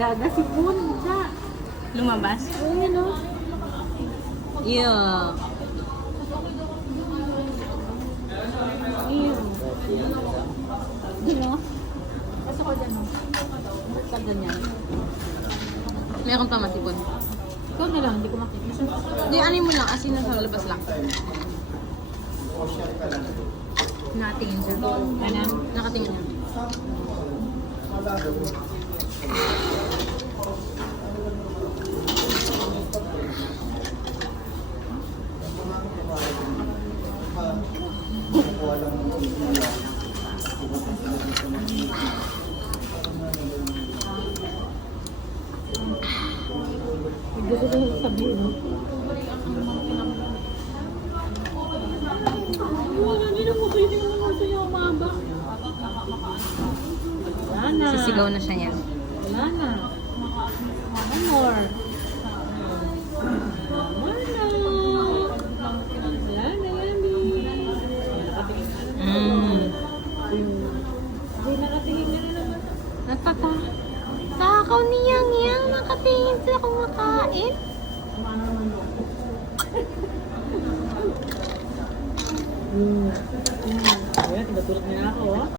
Gagasipon siya. Lumabas. Ayun o. Yeah. Ayun. Dino. Pasok ko dyan o. Ba't ka ganyan? Meron pa matipon. Ikaw na lang, hindi ko makikita. Hindi, ano mo lang, asin na sa labas lang. Nakatingin siya. Ano? Nakatingin siya. Gusto ko sabihin, no? Hindi na mo pwede naman gusto niya umaba. Wala na. Sisigaw na siya niyan. Wala na. One more. Wala na. Wala na, Yami. Hindi nakatingin na naman. Nataka. Takaw ni Yang Yang. Nakatingin sila kumakain. Ayan, tinatulog niya na ako, oh.